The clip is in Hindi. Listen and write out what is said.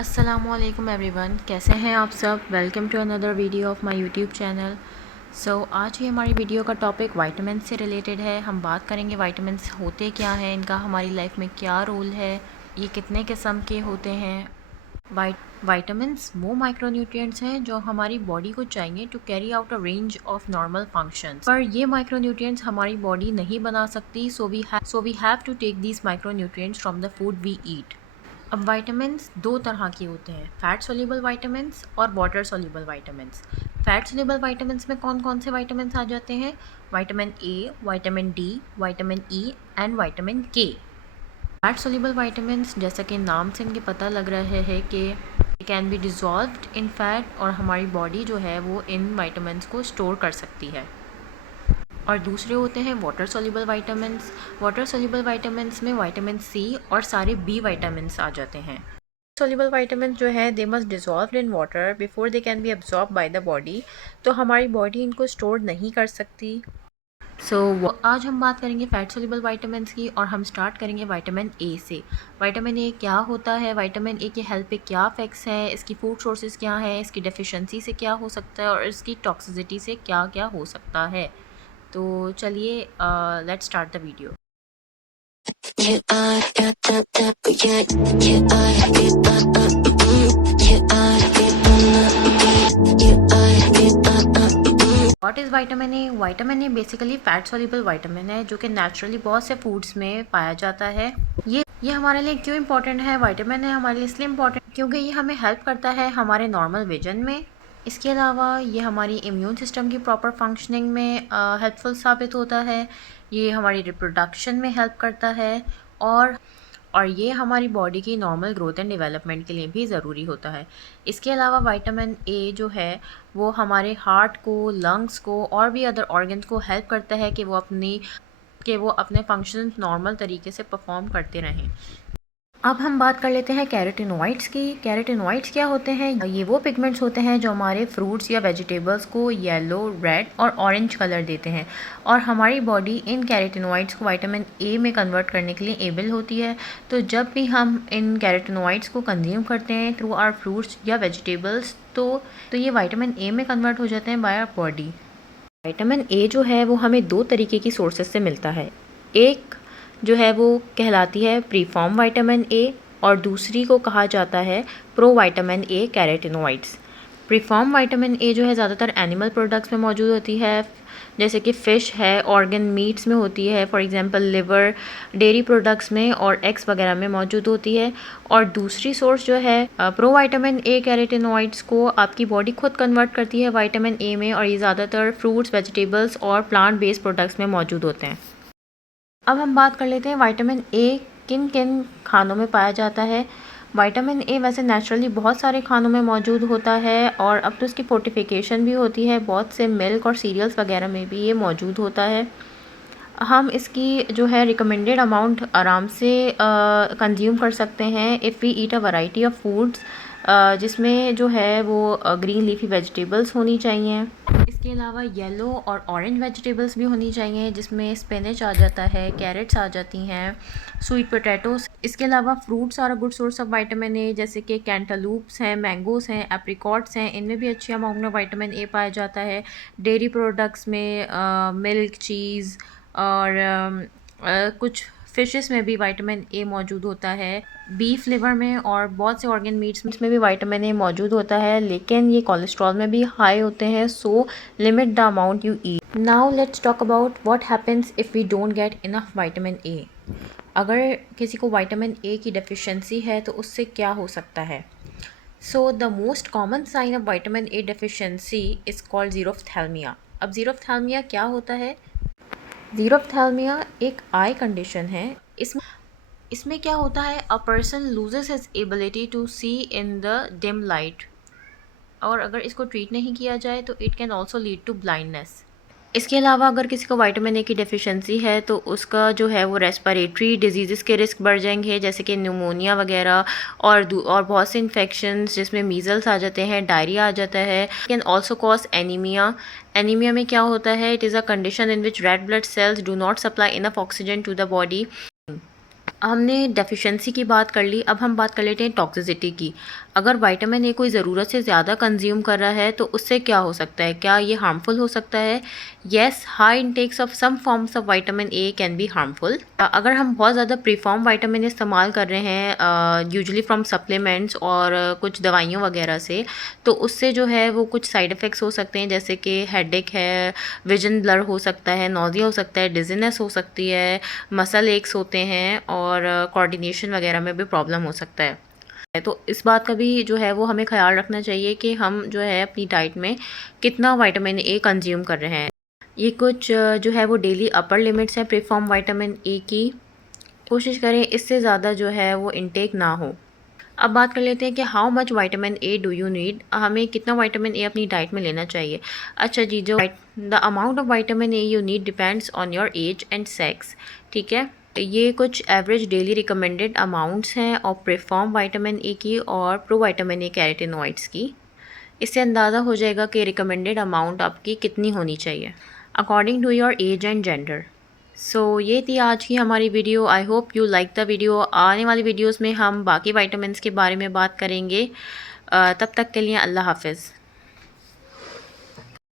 अस्सलामुअलैकुम एवरीवन, कैसे हैं आप सब। Welcome to another video of my YouTube channel. आज ही हमारी वीडियो का टॉपिक वाइटामिन से रिलेटेड है। हम बात करेंगे वाइटामिन्स होते क्या हैं, इनका हमारी लाइफ में क्या रोल है, ये कितने किस्म के होते हैं। वाइटामिन्स वो माइक्रोन्यूट्रिएंट्स हैं जो हमारी बॉडी को चाहिए to carry out a range of normal functions. पर ये माइक्रोन्यूट्रिएंट्स हमारी बॉडी नहीं बना सकती, so we have to take these micronutrients from the food we eat. अब वाइटामिन्स दो तरह के होते हैं, फैट सोल्यूबल वाइटामिन्स और water soluble vitamins. Fat soluble vitamins में कौन कौन से वाइटामिन्स आ जाते हैं? Vitamin A, vitamin D, vitamin E and vitamin K. Fat soluble vitamins, जैसा कि नाम से इनके पता लग रहा है कि can be dissolved in fat, और हमारी बॉडी जो है वो इन वाइटामिन्स को स्टोर कर सकती है। और दूसरे होते हैं water soluble vitamins. Water soluble vitamins में विटामिन सी और सारे बी विटामिन्स आ जाते हैं। सोल्यूबल वाइटामिन जो है they must dissolve in water before they can be absorb by the body, तो हमारी बॉडी इनको स्टोर नहीं कर सकती। आज हम बात करेंगे फैट सोल्यूबल वाइटामिन्स की, और हम स्टार्ट करेंगे विटामिन ए से। विटामिन ए क्या होता है, विटामिन ए के हेल्थ पे क्या इफ़ेक्ट्स हैं, इसकी फूड सोर्सेज क्या हैं, इसकी डेफिशिएंसी से क्या हो सकता है और इसकी टॉक्सिसिटी से क्या क्या हो सकता है। तो चलिए let's start the video. What is vitamin A? Vitamin A basically fat soluble vitamin है जो कि नेचुरली बहुत से फूड्स में पाया जाता है। ये हमारे लिए क्यों इम्पोर्टेंट है? विटामिन ए हमारे लिए इसलिए इम्पोर्टेंट क्योंकि ये हमें हेल्प करता है हमारे नॉर्मल विजन में। इसके अलावा ये हमारी इम्यून सिस्टम की प्रॉपर फंक्शनिंग में हेल्पफुल साबित होता है। ये हमारी रिप्रोडक्शन में हेल्प करता है, और ये हमारी बॉडी की नॉर्मल ग्रोथ एंड डेवलपमेंट के लिए भी ज़रूरी होता है। इसके अलावा विटामिन ए जो है वो हमारे हार्ट को, लंग्स को और भी अदर ऑर्गन्स को हेल्प करता है कि वो अपने फंक्शंस नॉर्मल तरीके से परफॉर्म करते रहें। अब हम बात कर लेते हैं कैरोटीनॉइड्स की। कैरोटीनॉइड्स क्या होते हैं? ये वो पिगमेंट्स होते हैं जो हमारे फ्रूट्स या वेजिटेबल्स को येलो, रेड और ऑरेंज कलर देते हैं, और हमारी बॉडी इन कैरोटीनॉइड्स को विटामिन ए में कन्वर्ट करने के लिए एबल होती है। तो जब भी हम इन कैरोटीनॉइड्स को कंज्यूम करते हैं थ्रू आवर फ्रूट्स या वेजिटेबल्स, तो ये विटामिन ए में कन्वर्ट हो जाते हैं by our body. Vitamin A जो है वो हमें दो तरीके की सोर्सेज से मिलता है। एक जो है वो कहलाती है प्रीफॉर्म विटामिन ए, और दूसरी को कहा जाता है pro vitamin A carotenoids. Preform vitamin A जो है ज़्यादातर एनिमल प्रोडक्ट्स में मौजूद होती है, जैसे कि फ़िश है, ऑर्गन मीट्स में होती है, for example liver, dairy products में और एग्स वगैरह में मौजूद होती है। और दूसरी सोर्स जो है प्रो विटामिन ए कैरोटीनॉइड्स को आपकी बॉडी खुद कन्वर्ट करती है विटामिन ए में, और ये ज़्यादातर फ्रूट्स, वेजिटेबल्स और प्लांट बेस्ड प्रोडक्ट्स में मौजूद होते हैं। अब हम बात कर लेते हैं विटामिन ए किन किन खानों में पाया जाता है। विटामिन ए वैसे नेचुरली बहुत सारे खानों में मौजूद होता है, और अब तो इसकी फोर्टिफिकेशन भी होती है, बहुत से मिल्क और सीरियल्स वगैरह में भी ये मौजूद होता है। हम इसकी जो है रिकमेंडेड अमाउंट आराम से कंज्यूम कर सकते हैं if we eat a variety of foods, जिसमें जो है वो ग्रीन लीफी वेजिटेबल्स होनी चाहिए। इसके अलावा येलो और ऑरेंज वेजिटेबल्स भी होनी चाहिए, जिसमें स्पिनच आ जाता है, कैरेट्स आ जाती हैं, स्वीट पोटैटोस। इसके अलावा fruits are a good source of vitamin A, जैसे कि कैंटालूप्स हैं, मैंगोस हैं, एप्रिकॉट्स हैं, इनमें भी अच्छी अमाउंट में विटामिन ए पाया जाता है। डेयरी प्रोडक्ट्स में मिल्क, चीज़ और कुछ फ़िशेस में भी विटामिन ए मौजूद होता है, बीफ लिवर में और बहुत से ऑर्गन मीट्स में भी विटामिन ए मौजूद होता है, लेकिन ये कोलेस्ट्रॉल में भी हाई होते हैं, so limit the amount you eat. Now let's talk about what happens if we don't get enough vitamin A. अगर किसी को विटामिन ए की डेफिशिएंसी है तो उससे क्या हो सकता है? So the most common sign of vitamin A deficiency is called xerophthalmia. अब ज़ीरोफ्थैल्मिया क्या होता है? ज़ीरोफ्थैल्मिया एक आई कंडीशन है। इसमें क्या होता है, a person loses his ability to see in the dim light, और अगर इसको ट्रीट नहीं किया जाए तो it can also lead to blindness. इसके अलावा अगर किसी को विटामिन ए की डेफिशिएंसी है तो उसका जो है वो रेस्पिरेटरी डिजीज़ के रिस्क बढ़ जाएंगे, जैसे कि न्यूमोनिया वगैरह, और बहुत से इन्फेक्शंस जिसमें मीज़ल्स आ जाते हैं, डायरिया आ जाता है। Can also cause anaemia. Anaemia में क्या होता है? It is a condition in which red blood cells do not supply enough oxygen to the body. हमने डेफिशिएंसी की बात कर ली, अब हम बात कर लेते हैं टॉक्सिसिटी की। अगर विटामिन ए कोई ज़रूरत से ज़्यादा कंज्यूम कर रहा है तो उससे क्या हो सकता है, क्या ये हार्मफुल हो सकता है? Yes, high intakes of some forms of vitamin A can be harmful. अगर हम बहुत ज़्यादा प्रीफॉर्म विटामिन इस्तेमाल कर रहे हैं यूजुअली फ्रॉम सप्लीमेंट्स और कुछ दवाइयों वगैरह से, तो उससे जो है वो कुछ साइड इफ़ेक्ट्स हो सकते हैं, जैसे कि हेडेक है, विजन ब्लर हो सकता है, नोज़िया हो सकता है, डिज़ीनेस हो सकती है, मसल एक्स होते हैं और कोऑर्डिनेशन वगैरह में भी प्रॉब्लम हो सकता है। तो इस बात का भी जो है वो हमें ख़्याल रखना चाहिए कि हम जो है अपनी डाइट में कितना विटामिन ए कंज्यूम कर रहे हैं। ये कुछ जो है वो डेली अपर लिमिट्स हैं प्रीफॉर्म विटामिन ए की। कोशिश करें इससे ज़्यादा जो है वो इनटेक ना हो। अब बात कर लेते हैं कि how much vitamin A do you need, हमें कितना विटामिन ए अपनी डाइट में लेना चाहिए। अच्छा जी, जो the amount of vitamin A you need depends on your age and sex. ठीक है, ये कुछ एवरेज डेली रिकमेंडेड अमाउंट्स हैं और प्रीफॉर्म विटामिन ए की और प्रो विटामिन ए कैरोटीनॉइड्स की। इससे अंदाज़ा हो जाएगा कि रिकमेंडेड अमाउंट आपकी कितनी होनी चाहिए according to your age and gender. So ये थी आज की हमारी video. I hope you like the video. आने वाली वीडियोस में हम बाकी विटामिन्स के बारे में बात करेंगे। तब तक के लिए अल्लाह हाफ़िज़।